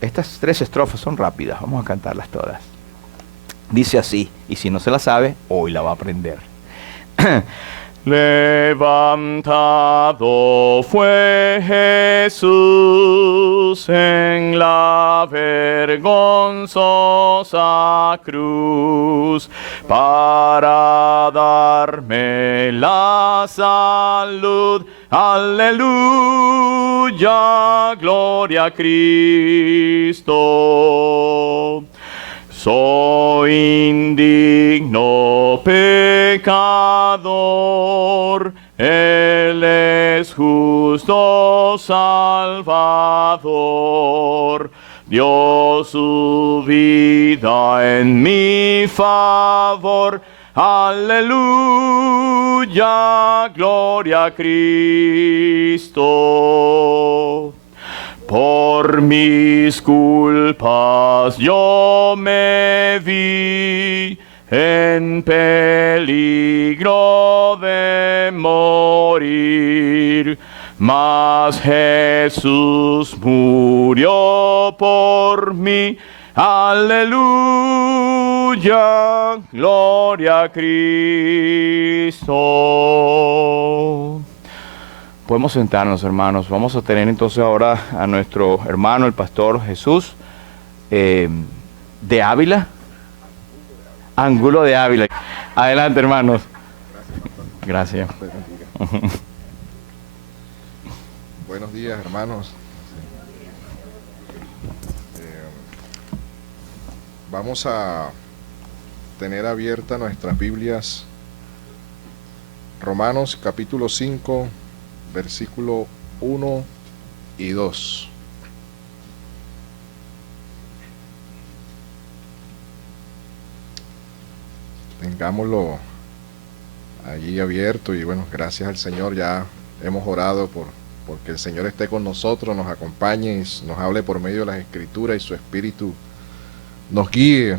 Estas 3 estrofas son rápidas, vamos a cantarlas todas. Dice así, y si no se la sabe, hoy la va a aprender. Levantado fue Jesús en la vergonzosa cruz para darme la salud. Aleluya, gloria a Cristo. Soy indigno pecador, Él es justo Salvador. Dio su vida en mi favor. Aleluya, gloria a Cristo. Por mis culpas yo me vi en peligro de morir, mas Jesús murió por mí. Aleluya, gloria a Cristo. Podemos sentarnos, hermanos. Vamos a tener entonces ahora a nuestro hermano, el pastor Jesús de Ávila. Ángulo de Ávila. Adelante, hermanos. Gracias. Buenos días, hermanos. Vamos a tener abiertas nuestras Biblias. Romanos capítulo 5, versículo 1 y 2. Tengámoslo allí abierto y bueno, gracias al Señor, ya hemos orado porque el Señor esté con nosotros, nos acompañe y nos hable por medio de las Escrituras y su Espíritu nos guíe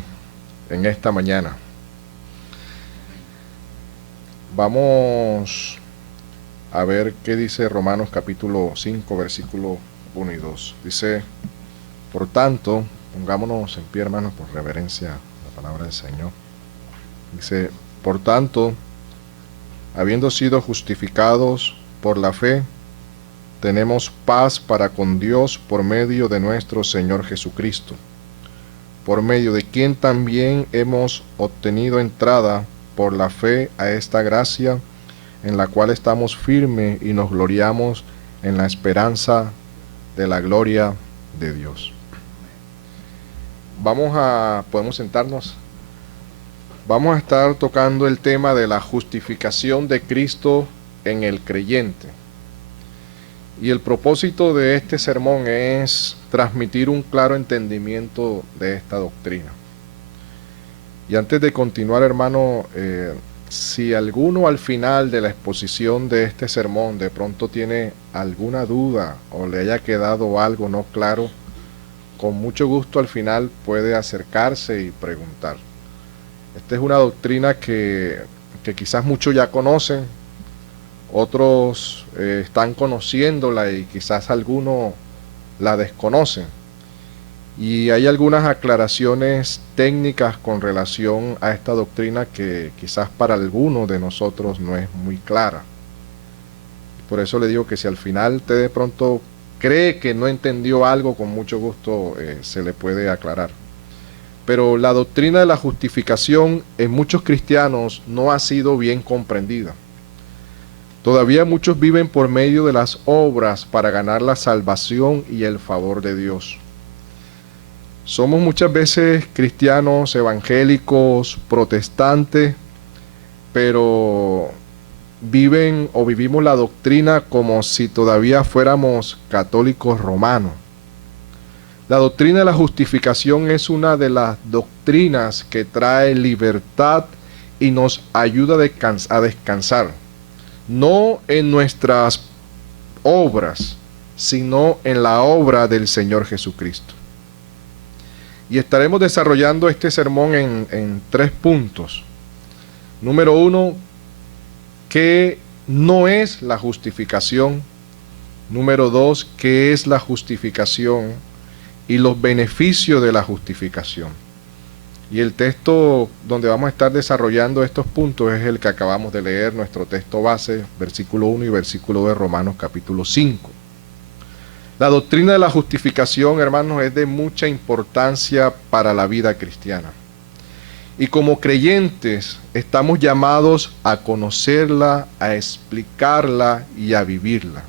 en esta mañana. Vamos a ver qué dice Romanos capítulo 5, versículo 1 y 2. Dice, por tanto, pongámonos en pie, hermanos, por reverencia a la palabra del Señor. Dice, por tanto, habiendo sido justificados por la fe, tenemos paz para con Dios por medio de nuestro Señor Jesucristo, por medio de quien también hemos obtenido entrada por la fe a esta gracia, en la cual estamos firmes y nos gloriamos en la esperanza de la gloria de Dios. Podemos sentarnos. Vamos a estar tocando el tema de la justificación de Cristo en el creyente. Y el propósito de este sermón es transmitir un claro entendimiento de esta doctrina. Y antes de continuar, hermano, si alguno al final de la exposición de este sermón de pronto tiene alguna duda o le haya quedado algo no claro, con mucho gusto al final puede acercarse y preguntar. Esta es una doctrina que quizás muchos ya conocen, otros están conociéndola y quizás algunos la desconocen. Y hay algunas aclaraciones técnicas con relación a esta doctrina que quizás para algunos de nosotros no es muy clara. Por eso le digo que si al final usted de pronto cree que no entendió algo, con mucho gusto se le puede aclarar. Pero la doctrina de la justificación en muchos cristianos no ha sido bien comprendida. Todavía muchos viven por medio de las obras para ganar la salvación y el favor de Dios. Somos muchas veces cristianos, evangélicos, protestantes, pero vivimos la doctrina como si todavía fuéramos católicos romanos. La doctrina de la justificación es una de las doctrinas que trae libertad y nos ayuda a descansar, no en nuestras obras, sino en la obra del Señor Jesucristo. Y estaremos desarrollando este sermón en 3 puntos. Número 1, ¿qué no es la justificación? Número 2, ¿qué es la justificación? y los beneficios de la justificación. Y el texto donde vamos a estar desarrollando estos puntos es el que acabamos de leer, nuestro texto base, versículo 1 y versículo 2 de Romanos capítulo 5. La doctrina de la justificación, hermanos, es de mucha importancia para la vida cristiana. Y como creyentes estamos llamados a conocerla, a explicarla y a vivirla.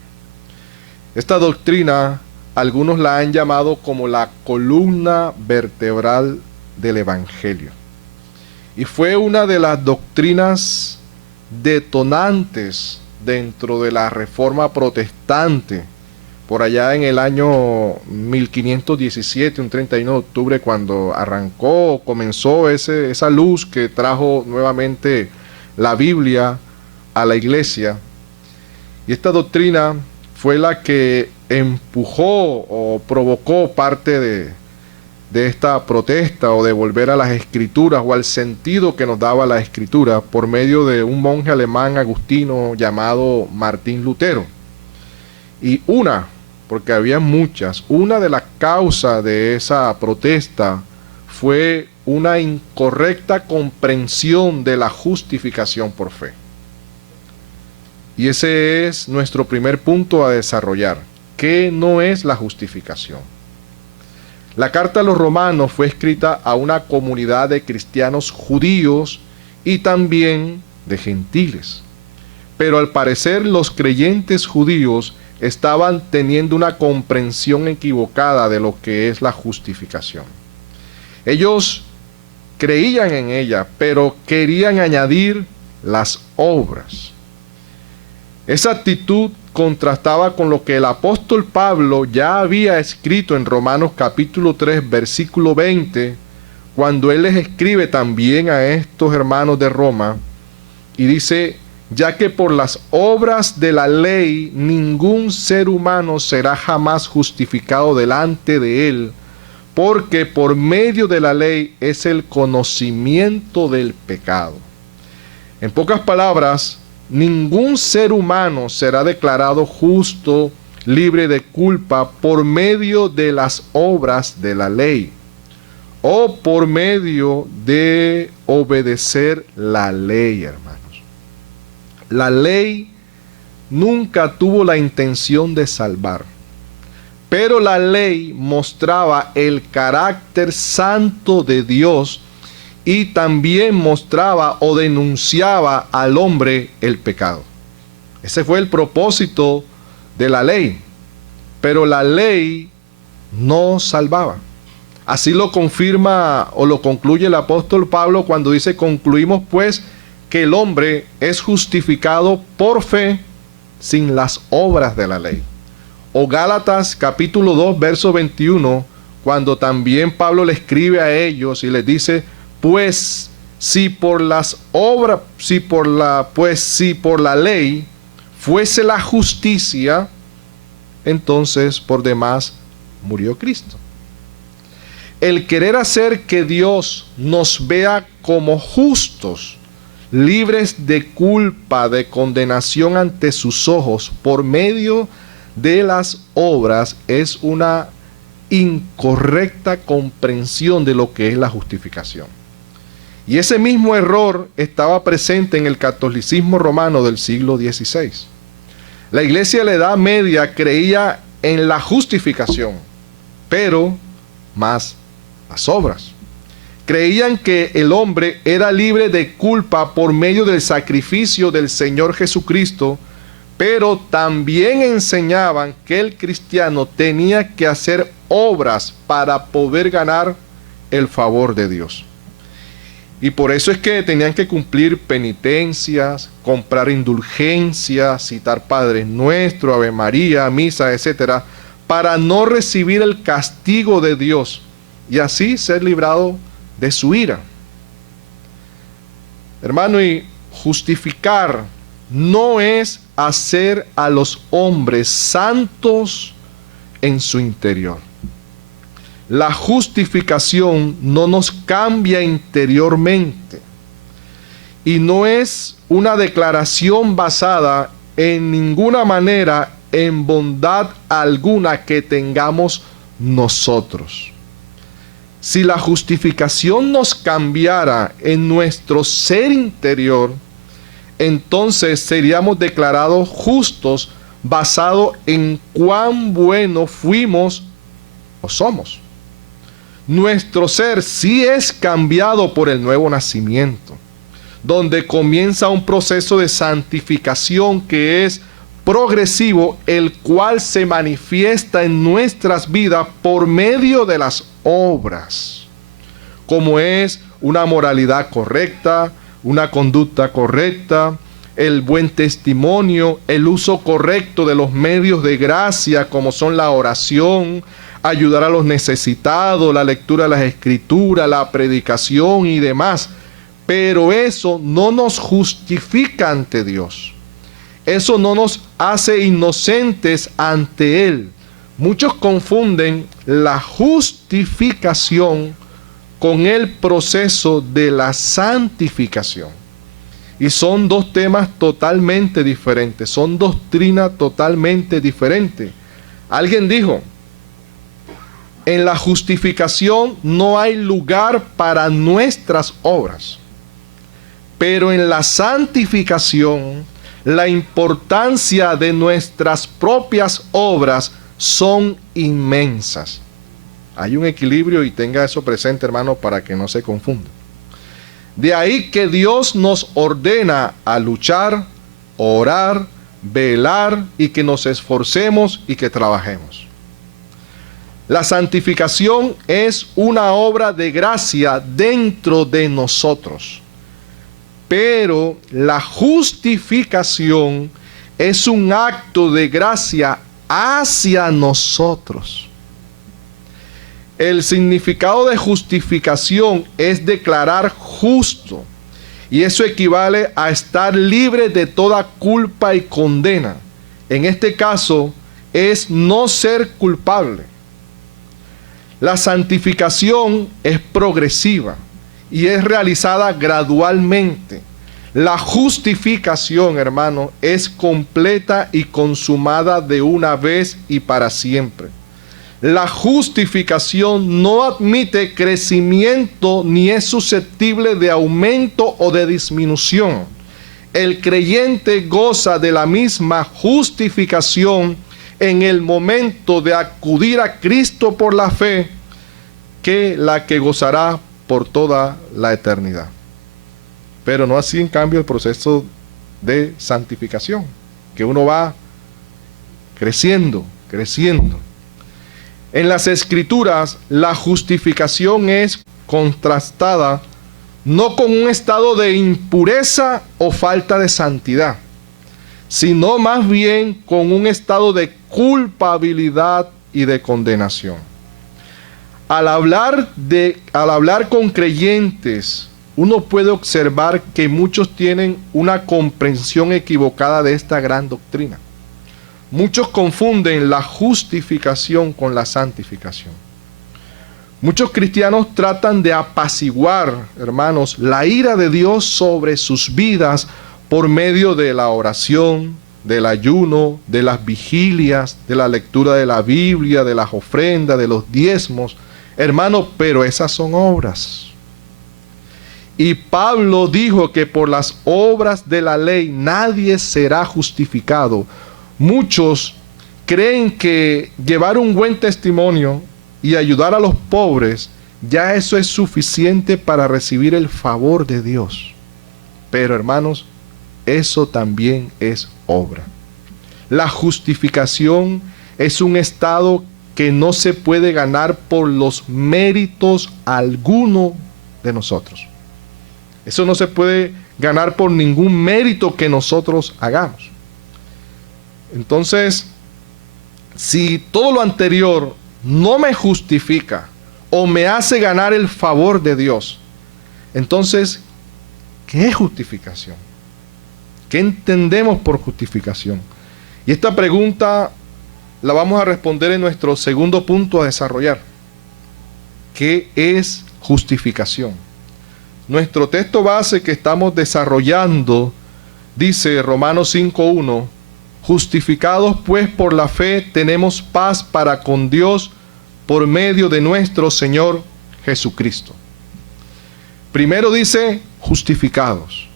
Esta doctrina, algunos la han llamado como la columna vertebral del Evangelio. Y fue una de las doctrinas detonantes dentro de la Reforma Protestante, por allá en el año 1517, un 31 de octubre, cuando comenzó esa luz que trajo nuevamente la Biblia a la iglesia. Y esta doctrina fue la que empujó o provocó parte de esta protesta o de volver a las escrituras o al sentido que nos daba la escritura por medio de un monje alemán agustino llamado Martín Lutero. Y porque había muchas, una de las causas de esa protesta fue una incorrecta comprensión de la justificación por fe. Y ese es nuestro primer punto a desarrollar. ¿Qué no es la justificación? La carta a los romanos fue escrita a una comunidad de cristianos judíos y también de gentiles. Pero al parecer los creyentes judíos estaban teniendo una comprensión equivocada de lo que es la justificación. Ellos creían en ella, pero querían añadir las obras. Esa actitud contrastaba con lo que el apóstol Pablo ya había escrito en Romanos capítulo 3, versículo 20, cuando él les escribe también a estos hermanos de Roma, y dice: ya que por las obras de la ley ningún ser humano será jamás justificado delante de él, porque por medio de la ley es el conocimiento del pecado. En pocas palabras, ningún ser humano será declarado justo, libre de culpa, por medio de las obras de la ley, o por medio de obedecer la ley, hermanos. La ley nunca tuvo la intención de salvar, pero la ley mostraba el carácter santo de Dios y también mostraba o denunciaba al hombre el pecado. Ese fue el propósito de la ley, pero la ley no salvaba. Así lo confirma o lo concluye el apóstol Pablo cuando dice: concluimos pues que el hombre es justificado por fe sin las obras de la ley. O Gálatas capítulo 2 verso 21, cuando también Pablo le escribe a ellos y les dice: pues si por las obras, si por la ley fuese la justicia, entonces por demás murió Cristo. El querer hacer que Dios nos vea como justos, libres de culpa, de condenación ante sus ojos por medio de las obras, es una incorrecta comprensión de lo que es la justificación. Y ese mismo error estaba presente en el catolicismo romano del siglo XVI. La iglesia de la Edad Media creía en la justificación, pero más las obras. Creían que el hombre era libre de culpa por medio del sacrificio del Señor Jesucristo, pero también enseñaban que el cristiano tenía que hacer obras para poder ganar el favor de Dios. Y por eso es que tenían que cumplir penitencias, comprar indulgencias, citar Padre Nuestro, Ave María, misa, etc., para no recibir el castigo de Dios y así ser librado de su ira. Hermano, y justificar no es hacer a los hombres santos en su interior. La justificación no nos cambia interiormente y no es una declaración basada en ninguna manera en bondad alguna que tengamos nosotros. Si la justificación nos cambiara en nuestro ser interior, entonces seríamos declarados justos basado en cuán buenos fuimos o somos. Nuestro ser sí es cambiado por el nuevo nacimiento, donde comienza un proceso de santificación que es progresivo, el cual se manifiesta en nuestras vidas por medio de las obras, como es una moralidad correcta, una conducta correcta, el buen testimonio, el uso correcto de los medios de gracia, como son la oración, ayudar a los necesitados, la lectura de las escrituras, la predicación y demás. Pero eso no nos justifica ante Dios. Eso no nos hace inocentes ante Él. Muchos confunden la justificación con el proceso de la santificación. Y son dos temas totalmente diferentes, son doctrinas totalmente diferentes. Alguien dijo, en la justificación no hay lugar para nuestras obras, pero en la santificación la importancia de nuestras propias obras son inmensas. Hay un equilibrio y tenga eso presente, hermano, para que no se confunda. De ahí que Dios nos ordena a luchar, orar, velar y que nos esforcemos y que trabajemos. La santificación es una obra de gracia dentro de nosotros. Pero la justificación es un acto de gracia hacia nosotros. El significado de justificación es declarar justo, y eso equivale a estar libre de toda culpa y condena. En este caso, es no ser culpable. La santificación es progresiva y es realizada gradualmente. La justificación, hermano, es completa y consumada de una vez y para siempre. La justificación no admite crecimiento ni es susceptible de aumento o de disminución. El creyente goza de la misma justificación en el momento de acudir a Cristo por la fe que la que gozará por toda la eternidad. Pero no así en cambio el proceso de santificación, que uno va creciendo. En las Escrituras, la justificación es contrastada no con un estado de impureza o falta de santidad, sino más bien con un estado de culpabilidad y de condenación. Al hablar con creyentes, uno puede observar que muchos tienen una comprensión equivocada de esta gran doctrina. Muchos confunden la justificación con la santificación. Muchos cristianos tratan de apaciguar, hermanos, la ira de Dios sobre sus vidas por medio de la oración, del ayuno, de las vigilias, de la lectura de la Biblia, de las ofrendas, de los diezmos. Hermano, pero esas son obras. Y Pablo dijo que por las obras de la ley nadie será justificado. Muchos creen que llevar un buen testimonio y ayudar a los pobres, ya eso es suficiente para recibir el favor de Dios. Pero hermanos, eso también es obra. La justificación es un estado que no se puede ganar por los méritos alguno de nosotros. Eso no se puede ganar por ningún mérito que nosotros hagamos. Entonces, si todo lo anterior no me justifica o me hace ganar el favor de Dios, entonces, ¿qué es justificación? ¿Qué entendemos por justificación? Y esta pregunta la vamos a responder en nuestro segundo punto a desarrollar. ¿Qué es justificación? Nuestro texto base que estamos desarrollando dice Romanos 5:1: justificados pues por la fe tenemos paz para con Dios por medio de nuestro Señor Jesucristo. Primero dice justificados.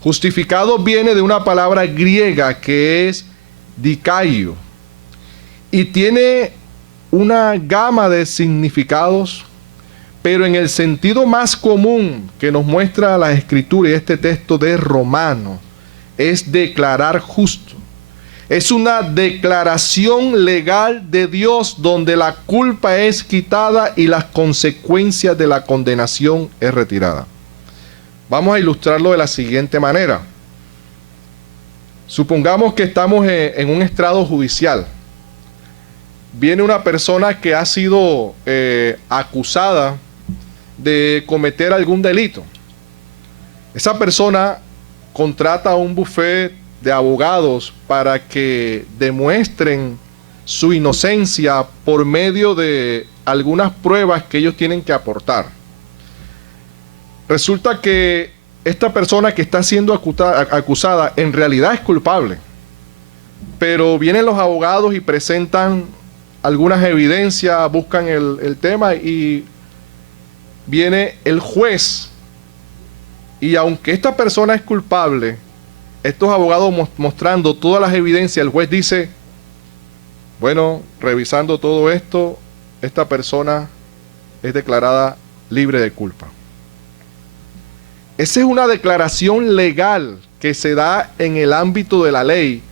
Justificados viene de una palabra griega que es dikaio y tiene una gama de significados, pero en el sentido más común que nos muestra la Escritura y este texto de Romano es declarar justo. Es una declaración legal de Dios donde la culpa es quitada y las consecuencias de la condenación es retirada. Vamos a ilustrarlo de la siguiente manera. Supongamos que estamos en un estrado judicial. Viene una persona que ha sido acusada de cometer algún delito. Esa persona contrata a un bufete de abogados para que demuestren su inocencia por medio de algunas pruebas que ellos tienen que aportar. Resulta que esta persona que está siendo acusada en realidad es culpable, pero vienen los abogados y presentan algunas evidencias, buscan el tema y viene el juez. Y aunque esta persona es culpable, estos abogados mostrando todas las evidencias, el juez dice, bueno, revisando todo esto, esta persona es declarada libre de culpa. Esa es una declaración legal que se da en el ámbito de la ley,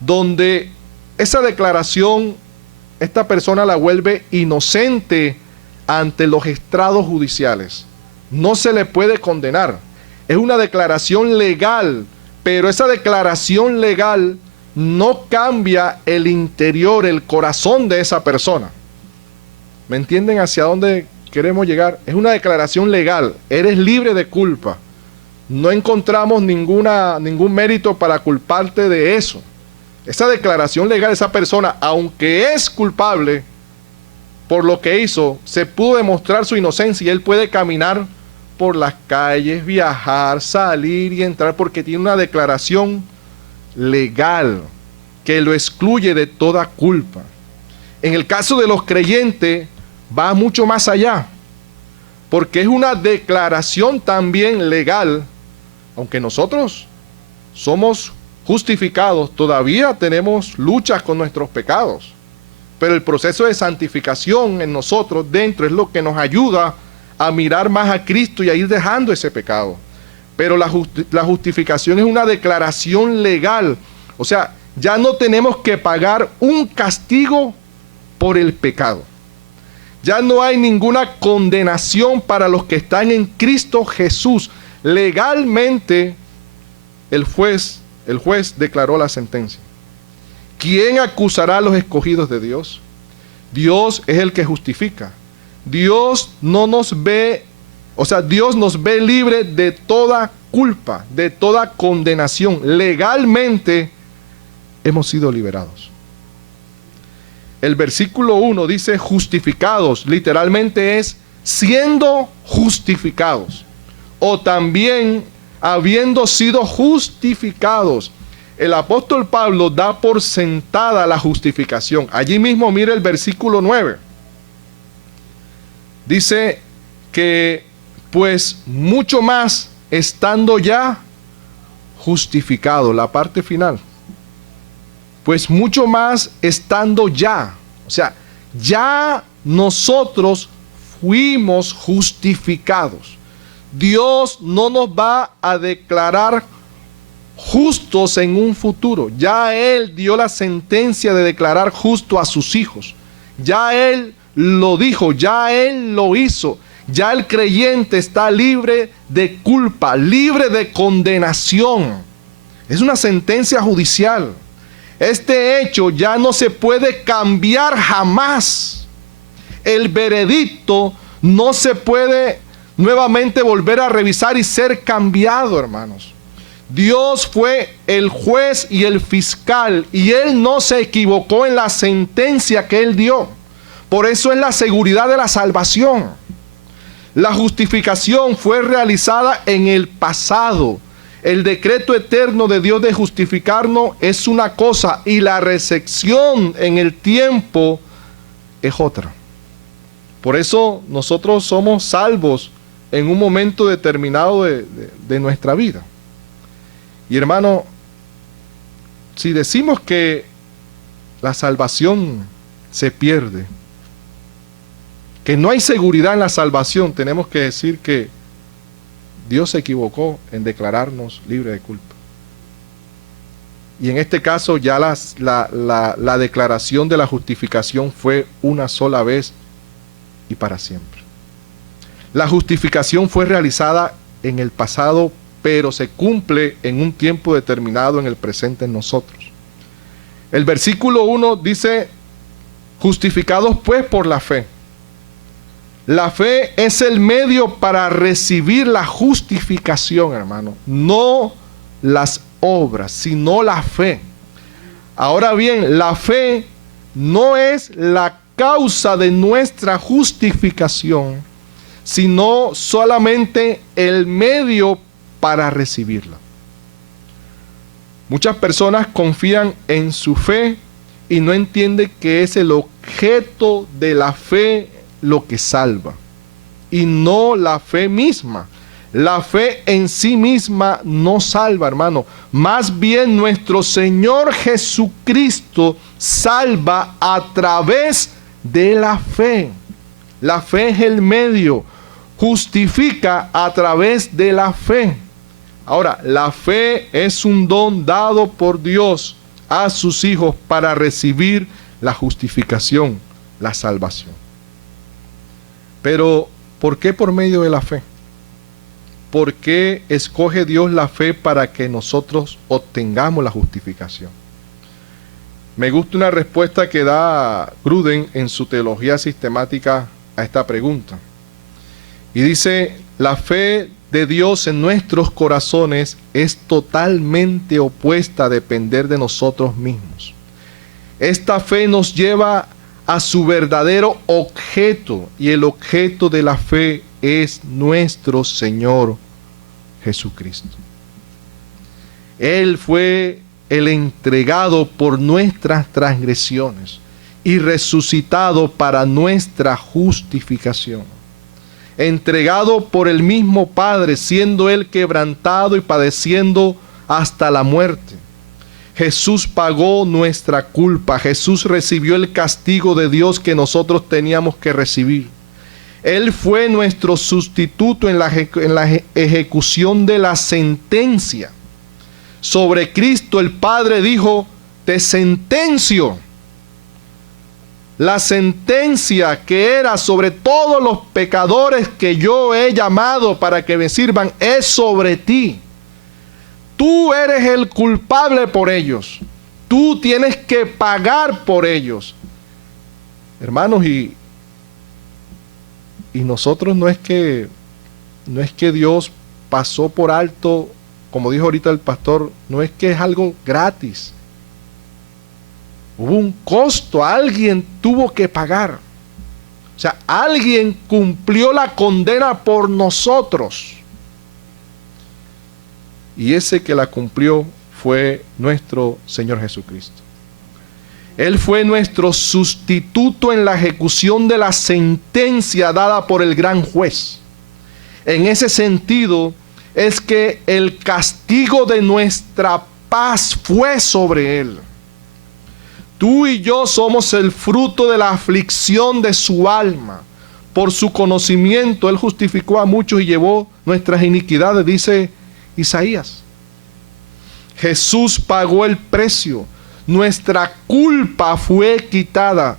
donde esa declaración, esta persona la vuelve inocente ante los estrados judiciales. No se le puede condenar. Es una declaración legal, pero esa declaración legal no cambia el interior, el corazón de esa persona. ¿Me entienden hacia dónde queremos llegar? Es una declaración legal. Eres libre de culpa. No encontramos ningún mérito para culparte de eso. Esa declaración legal, esa persona, aunque es culpable por lo que hizo, se pudo demostrar su inocencia y él puede caminar por las calles, viajar, salir y entrar porque tiene una declaración legal que lo excluye de toda culpa. En el caso de los creyentes va mucho más allá, porque es una declaración también legal. Aunque nosotros somos justificados, todavía tenemos luchas con nuestros pecados. Pero el proceso de santificación en nosotros dentro es lo que nos ayuda a mirar más a Cristo y a ir dejando ese pecado. Pero la justificación es una declaración legal. O sea, ya no tenemos que pagar un castigo por el pecado. Ya no hay ninguna condenación para los que están en Cristo Jesús. Legalmente, el juez declaró la sentencia. ¿Quién acusará a los escogidos de Dios? Dios es el que justifica. Dios no nos ve, Dios nos ve libre de toda culpa, de toda condenación. Legalmente hemos sido liberados. El versículo 1 dice justificados, literalmente es siendo justificados. O también habiendo sido justificados. El apóstol Pablo da por sentada la justificación. Allí mismo mire el versículo 9. Dice que pues mucho más estando ya justificado, la parte final. Pues mucho más estando ya. O sea, ya nosotros fuimos justificados. Dios no nos va a declarar justos en un futuro. Ya Él dio la sentencia de declarar justo a sus hijos. Ya Él lo dijo, ya Él lo hizo. Ya el creyente está libre de culpa, libre de condenación. Es una sentencia judicial. Este hecho ya no se puede cambiar jamás. El veredicto no se puede nuevamente volver a revisar y ser cambiado, hermanos. Dios fue el juez y el fiscal y Él no se equivocó en la sentencia que Él dio. Por eso es la seguridad de la salvación. La justificación fue realizada en el pasado. El decreto eterno de Dios de justificarnos es una cosa y la recepción en el tiempo es otra. Por eso nosotros somos salvos en un momento determinado de nuestra vida. Y hermano, si decimos que la salvación se pierde, que no hay seguridad en la salvación, tenemos que decir que Dios se equivocó en declararnos libres de culpa. Y en este caso ya la declaración de la justificación fue una sola vez y para siempre. La justificación fue realizada en el pasado, pero se cumple en un tiempo determinado en el presente en nosotros. El versículo 1 dice, justificados pues por la fe. La fe es el medio para recibir la justificación, hermano. No las obras, sino la fe. Ahora bien, la fe no es la causa de nuestra justificación, sino solamente el medio para recibirla. Muchas personas confían en su fe y no entienden que es el objeto de la fe lo que salva, y no la fe misma. La fe en sí misma no salva, hermano. Más bien nuestro Señor Jesucristo salva a través de la fe. La fe es el medio, justifica a través de la fe. Ahora, la fe es un don dado por Dios a sus hijos para recibir la justificación, la salvación. Pero, ¿por qué por medio de la fe? ¿Por qué escoge Dios la fe para que nosotros obtengamos la justificación? Me gusta una respuesta que da Gruden en su teología sistemática a esta pregunta. Y dice, la fe de Dios en nuestros corazones es totalmente opuesta a depender de nosotros mismos. Esta fe nos lleva a su verdadero objeto, y el objeto de la fe es nuestro Señor Jesucristo. Él fue el entregado por nuestras transgresiones y resucitado para nuestra justificación. Entregado por el mismo Padre, siendo Él quebrantado y padeciendo hasta la muerte. Jesús pagó nuestra culpa. Jesús recibió el castigo de Dios que nosotros teníamos que recibir. Él fue nuestro sustituto en la ejecución de la sentencia. Sobre Cristo el Padre dijo, te sentencio. La sentencia que era sobre todos los pecadores que yo he llamado para que me sirvan es sobre ti. Tú eres el culpable por ellos. Tú tienes que pagar por ellos. Hermanos, y nosotros no es que Dios pasó por alto, como dijo ahorita el pastor, no es que es algo gratis. Hubo un costo, alguien tuvo que pagar. O sea, alguien cumplió la condena por nosotros. Y ese que la cumplió fue nuestro Señor Jesucristo. Él fue nuestro sustituto en la ejecución de la sentencia dada por el gran juez. En ese sentido, es que el castigo de nuestra paz fue sobre Él. Tú y yo somos el fruto de la aflicción de su alma. Por su conocimiento, Él justificó a muchos y llevó nuestras iniquidades, dice Isaías. Jesús pagó el precio. Nuestra culpa fue quitada.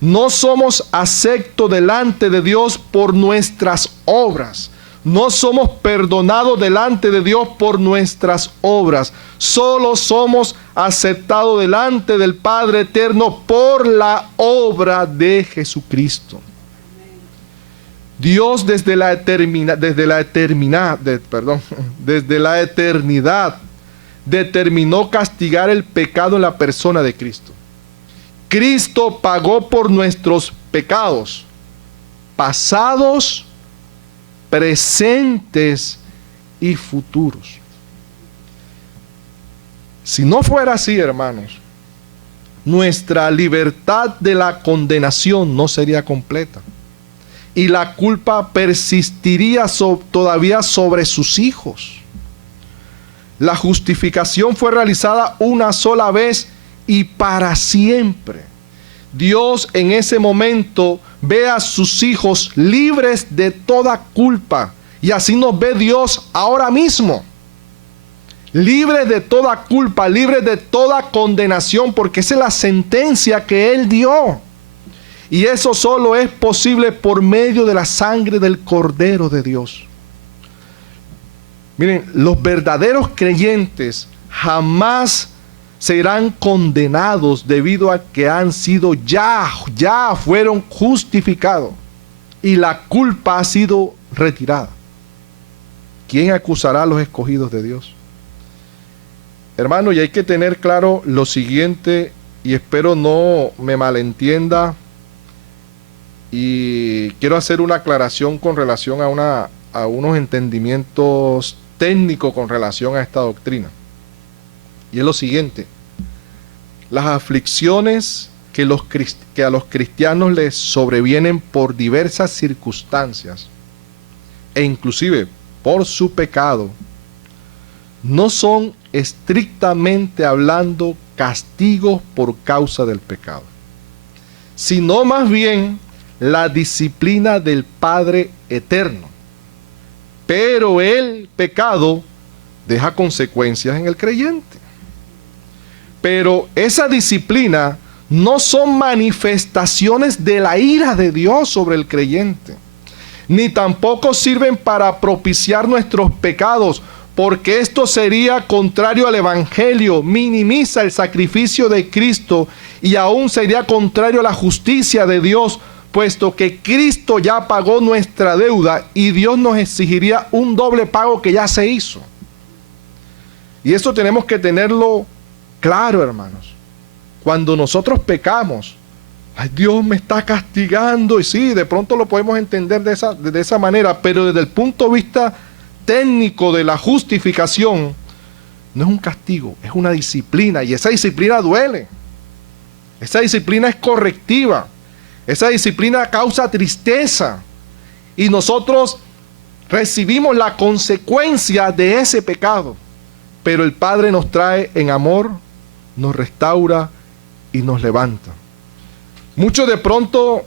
No somos aceptos delante de Dios por nuestras obras. No somos perdonados delante de Dios por nuestras obras. Solo somos aceptados delante del Padre Eterno por la obra de Jesucristo. Dios desde la eternidad determinó castigar el pecado en la persona de Cristo. Cristo pagó por nuestros pecados, pasados, presentes y futuros. Si no fuera así, hermanos, nuestra libertad de la condenación no sería completa. y la culpa persistiría todavía sobre sus hijos. La justificación fue realizada una sola vez y para siempre. Dios en ese momento ve a sus hijos libres de toda culpa, y así nos ve Dios ahora mismo. Libres de toda culpa, libres de toda condenación, porque esa es la sentencia que Él dio. Y eso solo es posible por medio de la sangre del Cordero de Dios. Miren, los verdaderos creyentes jamás serán condenados debido a que han sido ya fueron justificados y la culpa ha sido retirada. ¿Quién acusará a los escogidos de Dios? Hermano, y hay que tener claro lo siguiente, y espero no me malentienda, y quiero hacer una aclaración con relación a unos entendimientos técnicos con relación a esta doctrina. Y es lo siguiente: las aflicciones que a los cristianos les sobrevienen por diversas circunstancias, e inclusive por su pecado, no son estrictamente hablando castigos por causa del pecado, sino más bien la disciplina del Padre eterno. Pero el pecado deja consecuencias en el creyente. Pero esa disciplina no son manifestaciones de la ira de Dios sobre el creyente, ni tampoco sirven para propiciar nuestros pecados, porque esto sería contrario al Evangelio, minimiza el sacrificio de Cristo y aún sería contrario a la justicia de Dios, puesto que Cristo ya pagó nuestra deuda y Dios nos exigiría un doble pago que ya se hizo. Y eso tenemos que tenerlo claro, hermanos. Cuando nosotros pecamos, ay, Dios me está castigando, y sí, de pronto lo podemos entender de esa manera, pero desde el punto de vista técnico de la justificación, no es un castigo, es una disciplina, y esa disciplina duele. Esa disciplina es correctiva. Esa disciplina causa tristeza, y nosotros recibimos la consecuencia de ese pecado, pero el Padre nos trae en amor, nos restaura y nos levanta. Muchos de pronto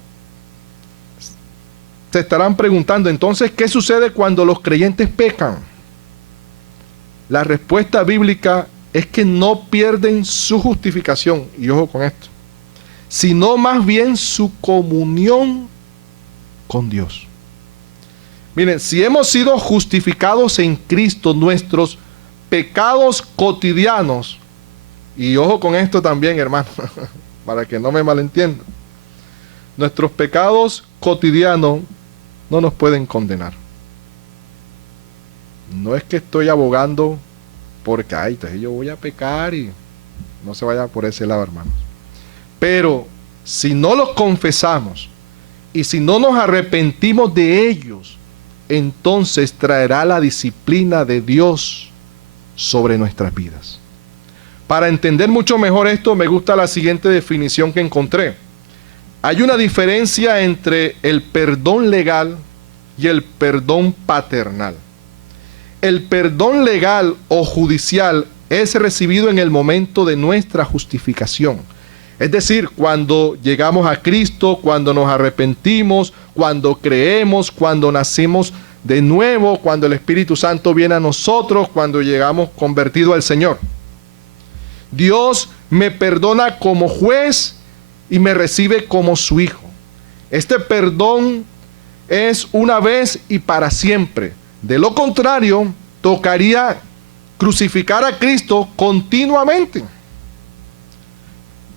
se estarán preguntando, entonces, ¿qué sucede cuando los creyentes pecan? La respuesta bíblica es que no pierden su justificación, y ojo con esto, sino más bien su comunión con Dios. Miren, si hemos sido justificados en Cristo, nuestros pecados cotidianos, y ojo con esto también, hermano, para que no me malentiendan, nuestros pecados cotidianos no nos pueden condenar. No es que estoy abogando porque, ay, entonces yo voy a pecar, y no se vaya por ese lado, hermanos. Pero si no los confesamos y si no nos arrepentimos de ellos, entonces traerá la disciplina de Dios sobre nuestras vidas. Para entender mucho mejor esto, me gusta la siguiente definición que encontré. Hay una diferencia entre el perdón legal y el perdón paternal. El perdón legal o judicial es recibido en el momento de nuestra justificación. Es decir, cuando llegamos a Cristo, cuando nos arrepentimos, cuando creemos, cuando nacemos de nuevo, cuando el Espíritu Santo viene a nosotros, cuando llegamos convertidos al Señor. Dios me perdona como juez y me recibe como su hijo. Este perdón es una vez y para siempre. De lo contrario, tocaría crucificar a Cristo continuamente.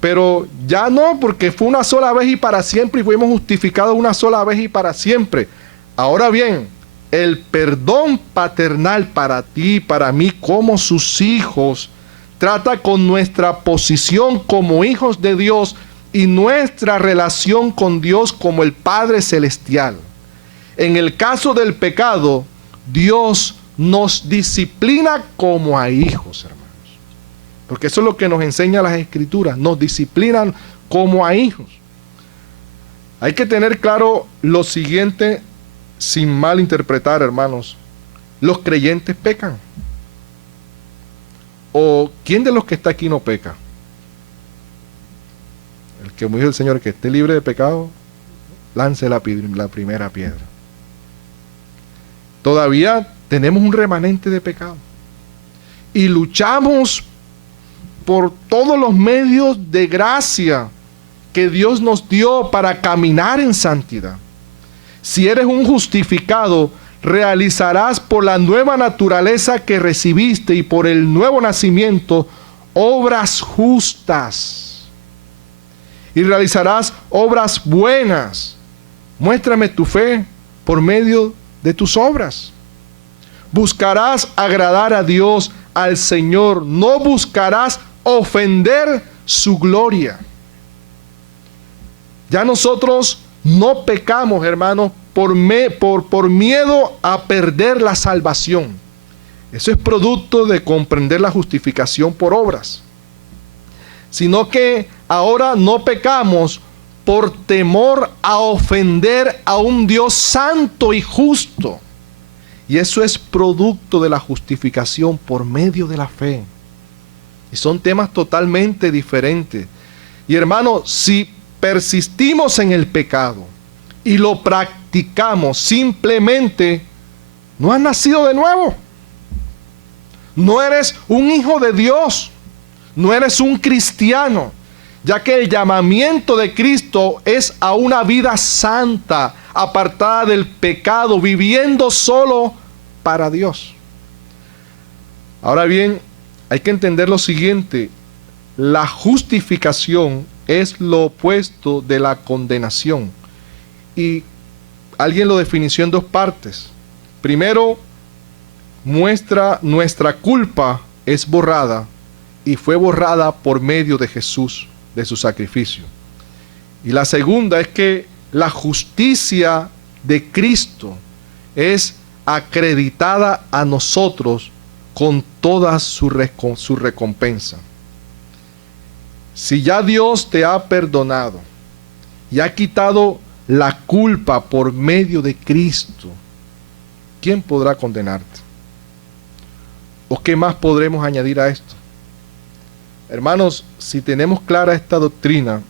Pero ya no, porque fue una sola vez y para siempre, y fuimos justificados una sola vez y para siempre. Ahora bien, el perdón paternal para ti y para mí como sus hijos trata con nuestra posición como hijos de Dios y nuestra relación con Dios como el Padre Celestial. En el caso del pecado, Dios nos disciplina como a hijos, hermanos. Porque eso es lo que nos enseña las Escrituras, nos disciplinan como a hijos. Hay que tener claro lo siguiente sin malinterpretar, hermanos. Los creyentes pecan. ¿O quién de los que está aquí no peca? El que, como dijo el Señor, que esté libre de pecado, lance la primera piedra. Todavía tenemos un remanente de pecado. Y luchamos por todos los medios de gracia que Dios nos dio para caminar en santidad. Si eres un justificado, realizarás por la nueva naturaleza que recibiste y por el nuevo nacimiento obras justas. Y realizarás obras buenas. Muéstrame tu fe por medio de tus obras. Buscarás agradar a Dios, al Señor. No buscarás ofender su gloria. Ya nosotros no pecamos, hermanos, por miedo a perder la salvación. Eso es producto de comprender la justificación por obras. Sino que ahora no pecamos por temor a ofender a un Dios santo y justo. Y eso es producto de la justificación por medio de la fe. Y son temas totalmente diferentes. Y hermano, si persistimos en el pecado y lo practicamos, simplemente no has nacido de nuevo. No eres un hijo de Dios. No eres un cristiano. Ya que el llamamiento de Cristo es a una vida santa, apartada del pecado, viviendo solo para Dios. Ahora bien, hay que entender lo siguiente: la justificación es lo opuesto de la condenación. Y alguien lo definió en dos partes. Primero, nuestra culpa es borrada, y fue borrada por medio de Jesús, de su sacrificio. Y la segunda es que la justicia de Cristo es acreditada a nosotros con toda su recompensa. Si ya Dios te ha perdonado y ha quitado la culpa por medio de Cristo, ¿quién podrá condenarte? ¿O qué más podremos añadir a esto? Hermanos, si tenemos clara esta doctrina,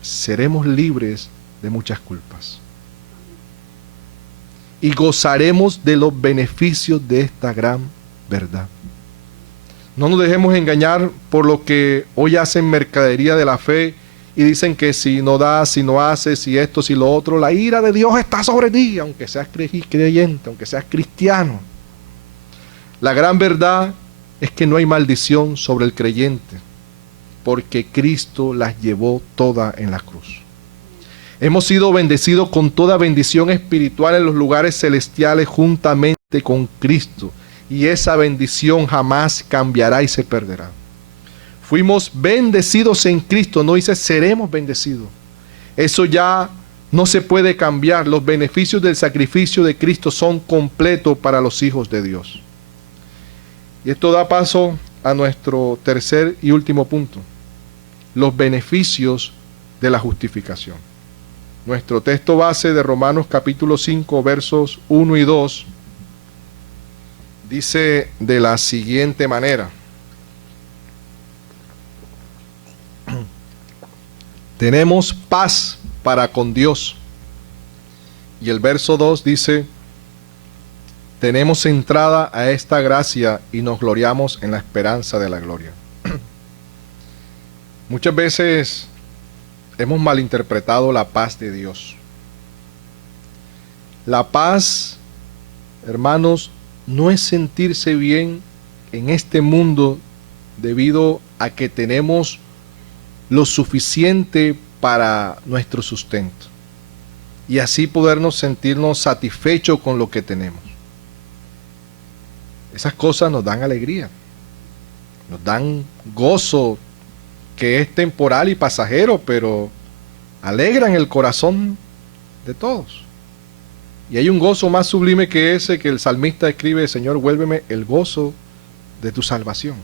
seremos libres de muchas culpas. Y gozaremos de los beneficios de esta gran verdad. No nos dejemos engañar por lo que hoy hacen mercadería de la fe y dicen que si no das, si no haces, si esto, si lo otro, la ira de Dios está sobre ti, aunque seas creyente, aunque seas cristiano. La gran verdad es que no hay maldición sobre el creyente, porque Cristo las llevó todas en la cruz. Hemos sido bendecidos con toda bendición espiritual en los lugares celestiales juntamente con Cristo. Y esa bendición jamás cambiará y se perderá. Fuimos bendecidos en Cristo, no dice seremos bendecidos. Eso ya no se puede cambiar. Los beneficios del sacrificio de Cristo son completos para los hijos de Dios. Y esto da paso a nuestro tercer y último punto: los beneficios de la justificación. Nuestro texto base de Romanos capítulo 5, versos 1 y 2, dice de la siguiente manera: tenemos paz para con Dios. Y el verso 2 dice: tenemos entrada a esta gracia y nos gloriamos en la esperanza de la gloria. Muchas veces hemos malinterpretado la paz de Dios. La paz, hermanos, no es sentirse bien en este mundo debido a que tenemos lo suficiente para nuestro sustento y así podernos sentirnos satisfechos con lo que tenemos. Esas cosas nos dan alegría, nos dan gozo que es temporal y pasajero, pero alegran el corazón de todos. Y hay un gozo más sublime que ese que el salmista escribe: Señor, vuélveme el gozo de tu salvación.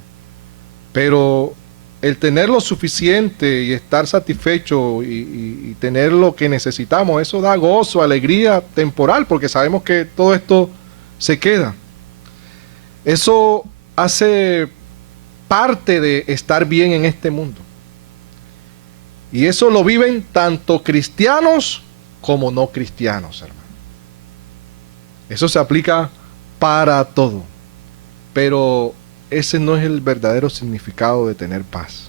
Pero el tener lo suficiente y estar satisfecho y tener lo que necesitamos, eso da gozo, alegría temporal, porque sabemos que todo esto se queda. Eso hace parte de estar bien en este mundo. Y eso lo viven tanto cristianos como no cristianos, hermano. Eso se aplica para todo. Pero ese no es el verdadero significado de tener paz.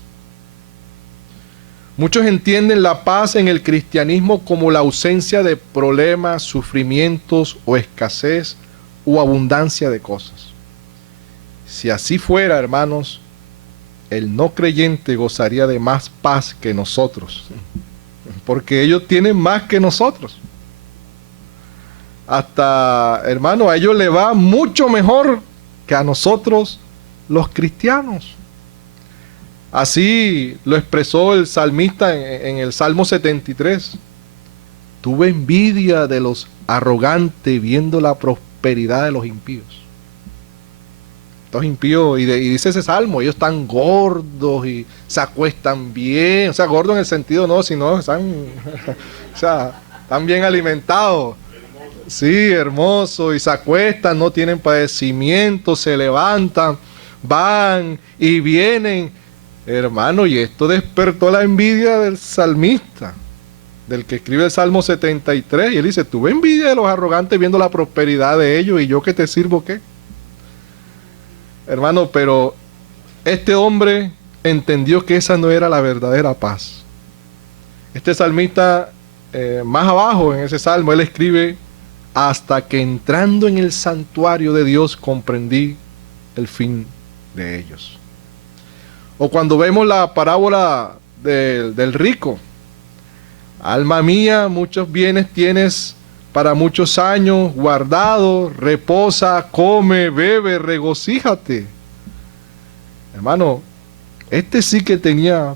Muchos entienden la paz en el cristianismo como la ausencia de problemas, sufrimientos o escasez o abundancia de cosas. Si así fuera, hermanos, el no creyente gozaría de más paz que nosotros, porque ellos tienen más que nosotros. Hasta, hermano, a ellos les va mucho mejor que a nosotros los cristianos. Así lo expresó el salmista en el Salmo 73. Tuve envidia de los arrogantes viendo la prosperidad de los impíos. Estos impíos, y dice ese salmo, ellos están gordos y se acuestan bien, o sea, gordos en el sentido no, sino están, o sea, están bien alimentados. Sí, hermoso, y se acuestan, no tienen padecimiento, se levantan, van y vienen. Hermano, y esto despertó la envidia del salmista, del que escribe el Salmo 73, y él dice, tuve envidia de los arrogantes viendo la prosperidad de ellos, y yo que te sirvo, ¿qué? Hermano, pero este hombre entendió que esa no era la verdadera paz. Este salmista, más abajo en ese salmo, él escribe, hasta que entrando en el santuario de Dios comprendí el fin de ellos. O cuando vemos la parábola del rico, alma mía, muchos bienes tienes para muchos años guardados, reposa, come, bebe, regocíjate. Hermano, este sí que tenía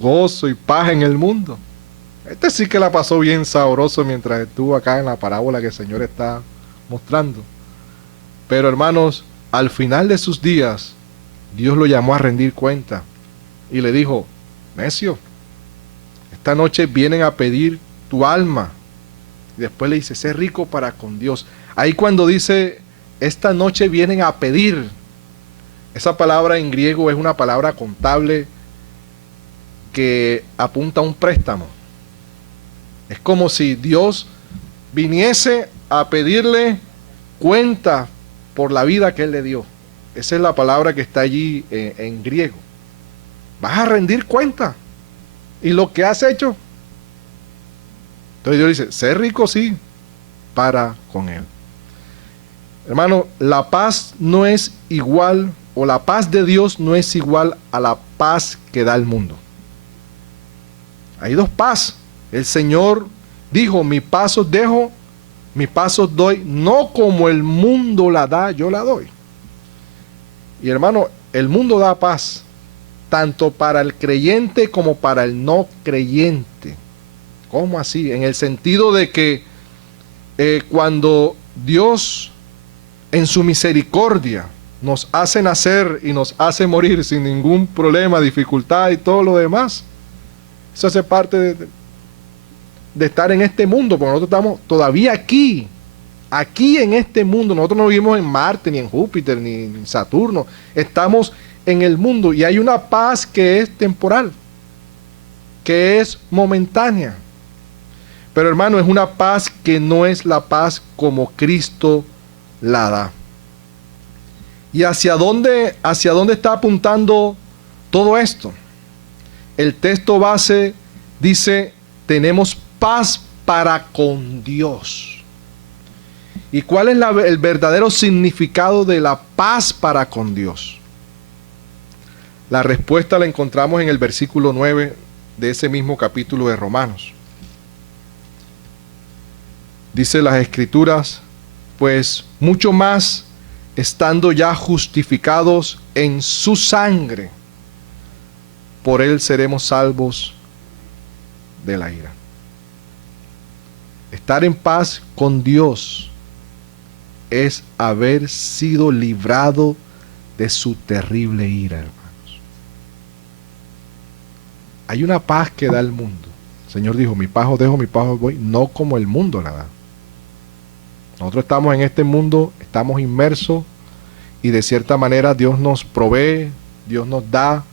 gozo y paz en el mundo. Este sí que la pasó bien sabroso mientras estuvo acá en la parábola que el Señor está mostrando. Pero hermanos, al final de sus días, Dios lo llamó a rendir cuenta y le dijo, necio, esta noche vienen a pedir tu alma. Y después le dice, sé rico para con Dios. Ahí cuando dice, esta noche vienen a pedir, esa palabra en griego es una palabra contable que apunta a un préstamo. Es como si Dios viniese a pedirle cuenta por la vida que Él le dio. Esa es la palabra que está allí en griego. Vas a rendir cuenta. ¿Y lo que has hecho? Entonces Dios dice, sé rico sí, para con Él. Hermano, la paz no es igual, o la paz de Dios no es igual a la paz que da el mundo. Hay dos paz. El Señor dijo, mi paz os dejo, mi paz os doy, no como el mundo la da, yo la doy. Y hermano, el mundo da paz, tanto para el creyente como para el no creyente. ¿Cómo así? En el sentido de que cuando Dios en su misericordia nos hace nacer y nos hace morir sin ningún problema, dificultad y todo lo demás, eso hace parte de estar en este mundo, porque nosotros estamos todavía aquí en este mundo. Nosotros no vivimos en Marte, ni en Júpiter, ni en Saturno. Estamos en el mundo y hay una paz que es temporal, que es momentánea. Pero hermano, es una paz que no es la paz como Cristo la da. ¿Y hacia dónde está apuntando todo esto? El texto base dice, tenemos paz para con Dios. ¿Y cuál es el verdadero significado de la paz para con Dios? La respuesta la encontramos en el versículo 9 de ese mismo capítulo de Romanos. Dice las Escrituras, pues mucho más estando ya justificados en su sangre, por él seremos salvos de la ira. Estar en paz con Dios es haber sido librado de su terrible ira, hermanos. Hay una paz que da el mundo. El Señor dijo, mi paz os dejo, mi paz os doy, no como el mundo la da. Nosotros estamos en este mundo, estamos inmersos y de cierta manera Dios nos provee, Dios nos da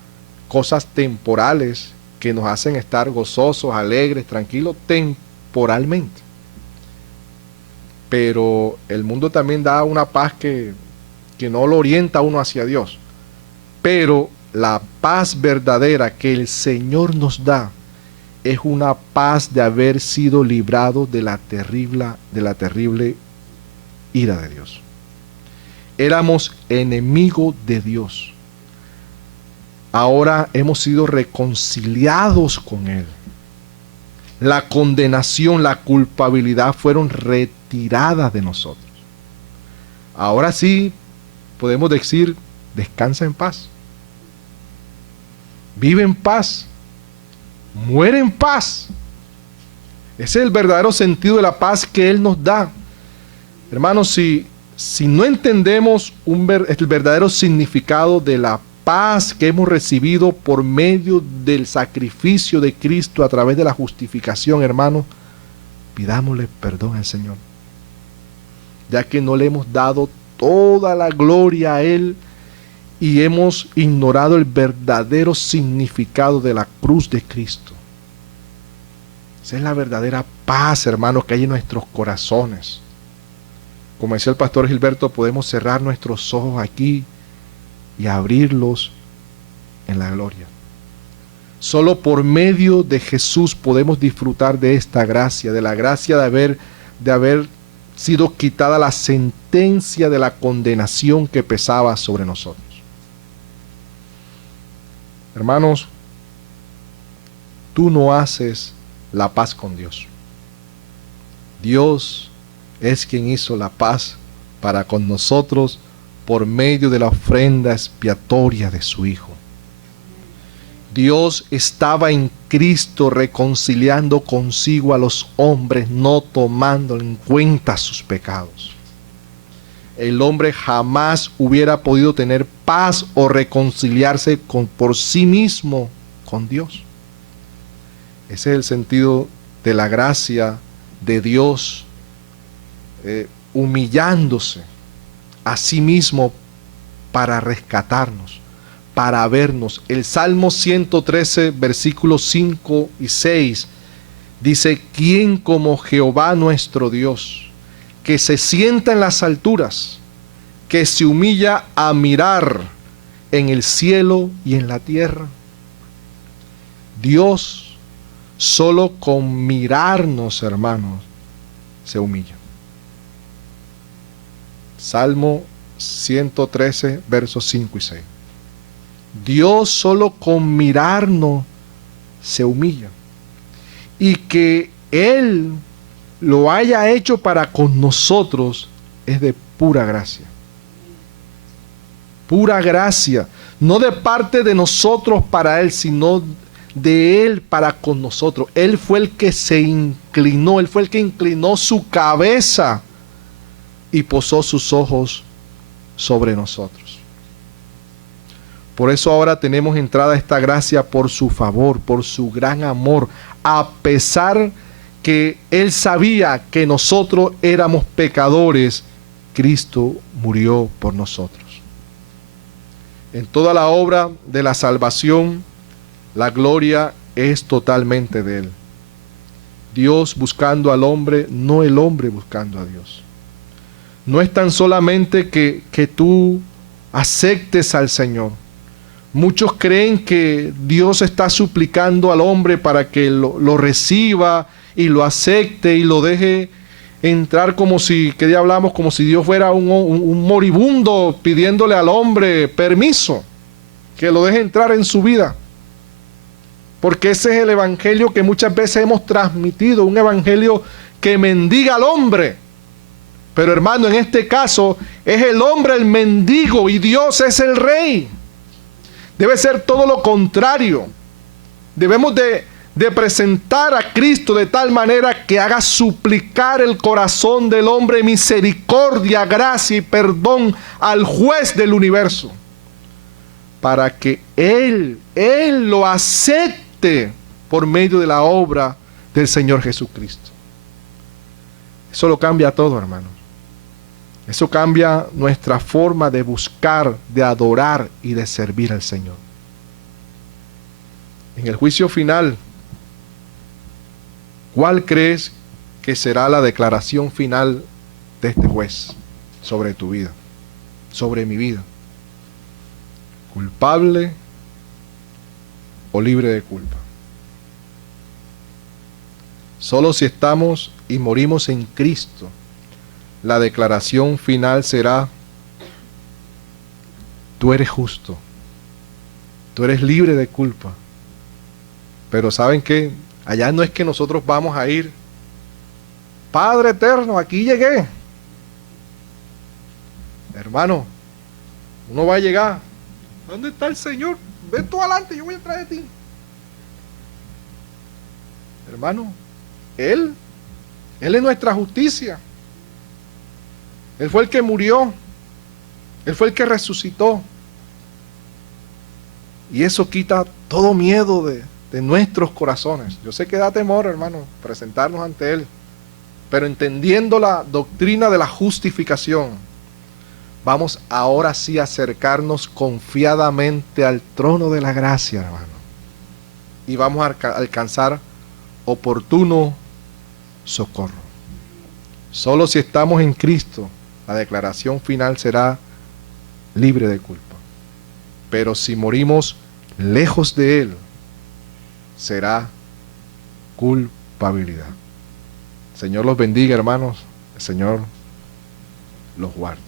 cosas temporales que nos hacen estar gozosos, alegres, tranquilos, temporalmente. Pero el mundo también da una paz que no lo orienta a uno hacia Dios. Pero la paz verdadera que el Señor nos da es una paz de haber sido librados de la terrible ira de Dios. Éramos enemigos de Dios. Ahora hemos sido reconciliados con Él. La condenación, la culpabilidad fueron retiradas de nosotros. Ahora sí podemos decir, descansa en paz. Vive en paz. Muere en paz. Ese es el verdadero sentido de la paz que Él nos da. Hermanos, si no entendemos el verdadero significado de la paz que hemos recibido por medio del sacrificio de Cristo a través de la justificación, hermanos, pidámosle perdón al Señor, ya que no le hemos dado toda la gloria a Él y hemos ignorado el verdadero significado de la cruz de Cristo. Esa es la verdadera paz, hermanos, que hay en nuestros corazones. Como decía el pastor Gilberto, podemos cerrar nuestros ojos aquí y abrirlos en la gloria. Solo por medio de Jesús podemos disfrutar de esta gracia, de la gracia de haber sido quitada la sentencia de la condenación que pesaba sobre nosotros. Hermanos, tú no haces la paz con Dios. Dios es quien hizo la paz para con nosotros por medio de la ofrenda expiatoria de su Hijo. Dios estaba en Cristo reconciliando consigo a los hombres, no tomando en cuenta sus pecados. El hombre jamás hubiera podido tener paz o reconciliarse por sí mismo con Dios. Ese es el sentido de la gracia de Dios, humillándose a sí mismo para rescatarnos, para vernos. El Salmo 113, versículos 5 y 6 dice: ¿Quién como Jehová nuestro Dios, que se sienta en las alturas, que se humilla a mirar en el cielo y en la tierra? Dios, solo con mirarnos, hermanos, se humilla. Salmo 113, versos 5 y 6. Dios solo con mirarnos se humilla. Y que Él lo haya hecho para con nosotros es de pura gracia. Pura gracia. No de parte de nosotros para Él, sino de Él para con nosotros. Él fue el que se inclinó, Él fue el que inclinó su cabeza y posó sus ojos sobre nosotros. Por eso ahora tenemos entrada esta gracia por su favor, por su gran amor, a pesar que Él sabía que nosotros éramos pecadores, Cristo murió por nosotros. En toda la obra de la salvación, la gloria es totalmente de Él. Dios buscando al hombre, no el hombre buscando a Dios. No es tan solamente que tú aceptes al Señor. Muchos creen que Dios está suplicando al hombre para que lo reciba y lo acepte y lo deje entrar como si, que ya hablamos, como si Dios fuera un moribundo pidiéndole al hombre permiso, que lo deje entrar en su vida. Porque ese es el evangelio que muchas veces hemos transmitido, un evangelio que mendiga al hombre. Pero hermano, en este caso es el hombre el mendigo y Dios es el rey. Debe ser todo lo contrario. Debemos de presentar a Cristo de tal manera que haga suplicar el corazón del hombre misericordia, gracia y perdón al juez del universo, para que Él lo acepte solamente por medio de la obra del Señor Jesucristo. Eso lo cambia todo, hermanos. Eso cambia nuestra forma de buscar, de adorar y de servir al Señor. En el juicio final, ¿cuál crees que será la declaración final de este juez sobre tu vida, sobre mi vida? ¿Culpable o libre de culpa? Solo si estamos y morimos en Cristo, la declaración final será: tú eres justo, tú eres libre de culpa. Pero ¿saben qué? Allá no es que nosotros vamos a ir: Padre eterno, aquí llegué. Hermano, uno va a llegar: ¿dónde está el Señor? Ven tú adelante, yo voy atrás de ti. Hermano, Él es nuestra justicia. Él fue el que murió. Él fue el que resucitó. Y eso quita todo miedo de nuestros corazones. Yo sé que da temor, hermano, presentarnos ante Él. Pero entendiendo la doctrina de la justificación, vamos ahora sí a acercarnos confiadamente al trono de la gracia, hermano. Y vamos a alcanzar oportuno socorro. Solo si estamos en Cristo, la declaración final será libre de culpa. Pero si morimos lejos de Él, será culpabilidad. El Señor los bendiga, hermanos. El Señor los guarde.